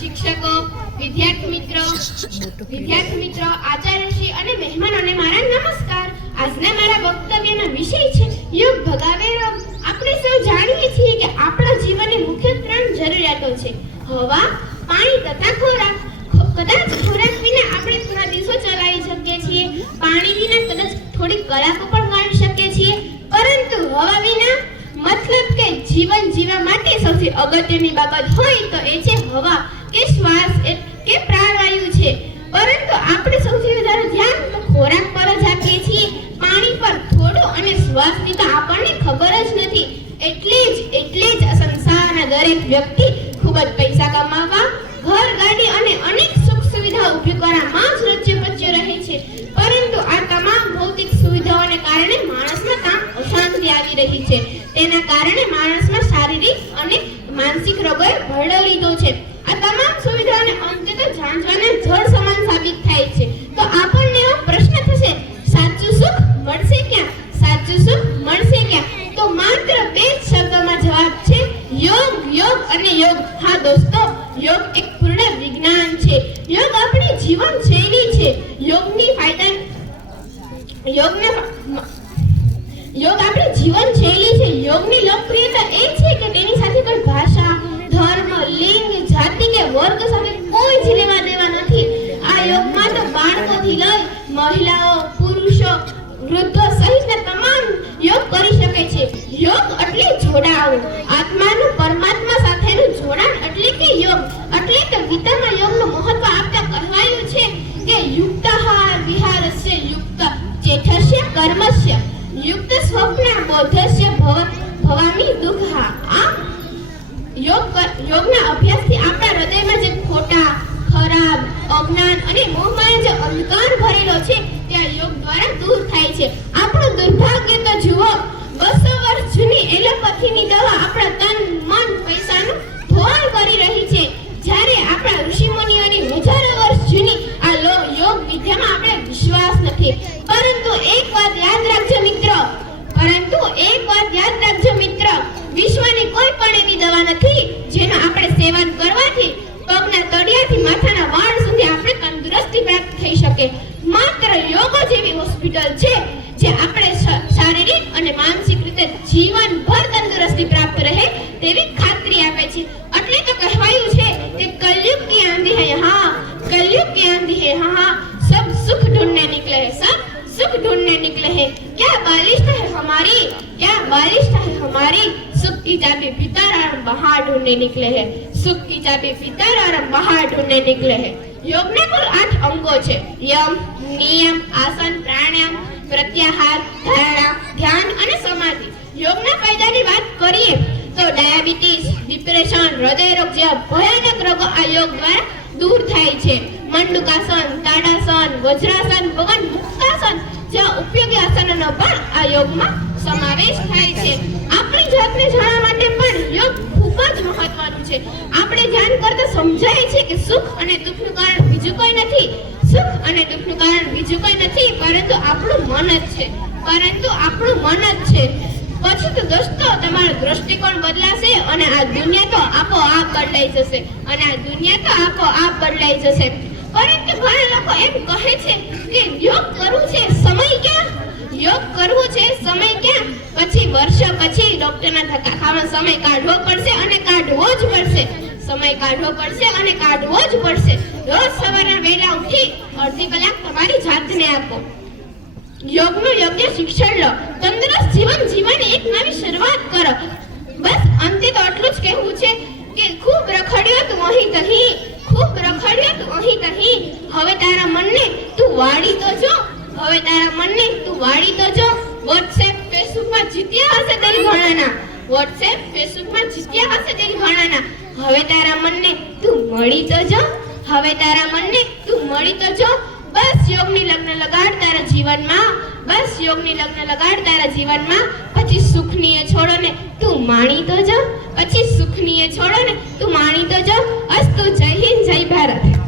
શિક્ષકો, વિદ્યાર્થી મિત્રો વિદ્યાર્થી મિત્રો, આચાર્યશ્રી અને મહેમાનોને મારા નમસ્કાર. આજના મારા વક્તવ્યનો વિષય છે યુગ ભગાવે રોગ આપણે સૌ જાણીએ છીએ કે આપણા જીવનની મુખ્ય ત્રણ જરૂરિયાતો છે. હવા, પાણી તથા ખોરાક. કદાચ ખોરાક સૌથી અગત્યની બાબત હોય તો એ છે હવા, કે શ્વાસ કે પ્રાણવાયુ છે. પરંતુ આપણે સૌથી વધારે ધ્યાન તો ખોરાક પર જ આપીએ છીએ. પાણી પર થોડું અને શ્વાસની તો આપણને ખબર જ નથી. એટલે જ એટલે જ સંસારના દરેક વ્યક્તિ ખૂબ જ પૈસા કમાવા, ઘર, ગાડી અને અનેક સુખ સુવિધા ઊભી કરવામાં જ રચ્યો પચ્યો રહે છે. પરંતુ આ તમામ ભૌતિક સુવિધાઓને કારણે માણસમાં કામ અશાંતિ આવી રહી છે. તેના કારણે માણસમાં શારીરિક અને માનસિક રોગોએ ભરડો લીધો છે. આ તમામ સુવિધાઓને અંતે તો ઝાંઝવાના જળ સમાન સાબિત થાય છે. તો આપણને એવો પ્રશ્ન થશે, સાચું સુખ મળશે ક્યાં? સાચું સુખ મળશે ક્યાં? તો માત્ર બે જ જવાબ છે, યોગ યોગ અને યોગ. હા દોસ્તો, યોગ એક પૂર્ણ વિજ્ઞાન છે. યોગ આપણી જીવન શૈલી છે. યોગની ફાયદા, યોગને, યોગ આપણી જીવન શૈલી છે. યોગની લોકપ્રિયતા એ છે કે મહિલાઓ પુરુષો વૃદ્ધો સહિતના તમામ યોગ કરી શકે છે. યોગ એટલે જોડાવું સેવન કરવાથી પગના તળિયાથી માથાના વાળ સુધી આપણે તંદુરસ્તી પ્રાપ્ત થઈ શકે માત્ર યોગ જેવી હોસ્પિટલ છે જે આપણે શ- શારીરિક અને માનસિક રીતે જીવનભર તંદુરસ્તી પ્રાપ્ત રહે તેવી ખાતરી આપે છે એટલે તો કહેવાયું છે કે કલયુગ કી આંધી હૈ હા कलयुग की आंधी है हाँ हाँ सब सुख ढूंढने निकले हैं सब सुख ढूंढने निकले हैं क्या बालिश है हमारी क्या बालिश है हमारी सुख की चाबी भीतर और बाहर ढूंढने निकले हैं सुख की चाबी भीतर और बाहर ढूंढने निकले हैं યોગના કુલ આઠ અંગો છે યમ નિયમ આસન પ્રાણાયામ પ્રત્યાહાર ધારણા ધ્યાન અને સમાધિ યોગના ફાયદાની વાત કરીએ તો ડાયાબિટીસ ડિપ્રેશન હૃદય રોગ જેવા ભયાનક રોગો આ યોગ દ્વારા દૂર થાય છે મંડુકાસન તાડાસન વજ્રાસન પવન મુક્તાસન જેવા ઉપયોગી આસનોનો પણ આ યોગમાં સમાવેશ થાય છે આપણી જાતને જાણવા કે સુખ અને દુઃખનું કારણ બીજું કોઈ નથી. સુખ અને દુઃખનું કારણ બીજું કોઈ નથી, પરંતુ આપણું મન જ છે. પરંતુ આપણું મન જ છે. પછી તો દોસ્તો, તમારો દ્રષ્ટિકોણ બદલાશે અને આ દુનિયા તો આપોઆપ બદલાઈ જશે. અને આ દુનિયા તો આપોઆપ બદલાઈ જશે. પરંતુ ઘણા લોકો એમ કહે છે કે યોગ કરવું છે સમય ક્યાં? યોગ કરવું છે સમય ક્યાં? પછી વર્ષો પછી ડોક્ટરના ધક્કા ખાવાનો સમય કાઢવો પડશે અને કાઢવો જ પડશે. સમય કાઢવો પડશે અને કાઢવો જ પડશે. રોજ સવારે વહેલા ઉઠી અડધી કલાક તમારી જાતને આપો. યોગનું યોગ્ય શિક્ષણ લો. તંદુરસ્ત જીવન જીવવાની એક નવી શરૂઆત કરો. બસ અંતે તો આટલું જ કહેવું છે કે ખૂબ રખડ્યો તું અહીં તહીં, ખૂબ રખડ્યો તું અહીં તહીં. હવે તારા મનને તું વાળી તો જો. હવે તારા મનને તું વાળી તો જો. વોટ્સએપ ફેસબુકમાં જીત્યા હશે તેરી ઘણાના વોટ્સએપ ફેસબુકમાં જીત્યા હશે તેરી ઘણાના હવે તારા મનને તું મળી તો જો. હવે તારા મનને તું મળી તો જો. બસ યોગની લગ્ન લગાડ તારા જીવનમાં. બસ યોગની લગ્ન લગાડ તારા જીવનમાં. પછી સુખનીય છોડો ને તું માણી તો જો. પછી સુખનીય છોડો ને તું માણી તો જો. અસ્તુ જય હિન્દ, જય ભારત.